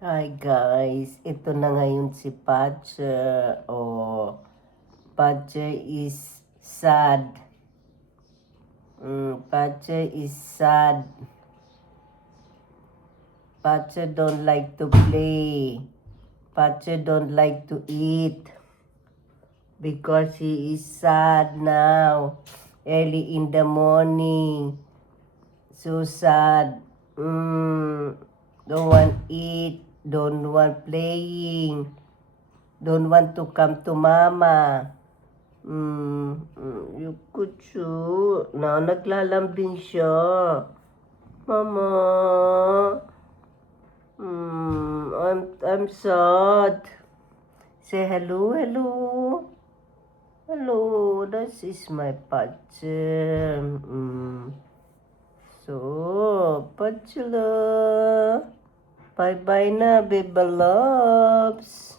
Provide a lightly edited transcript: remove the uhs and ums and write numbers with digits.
Hi guys, ito na ngayon si Pache. Oh, Pache is sad. Pache is sad. Pache don't like to play. Pache don't like to eat because he is sad now. Early in the morning. So sad. Don't want eat. Don't want playing. Don't want to come to mama. Yung kutsu. Naglalambing siya. Mama. I'm sad. Say hello, hello. Hello, this is my pache. So, pachula. Bye-bye na, baby loves.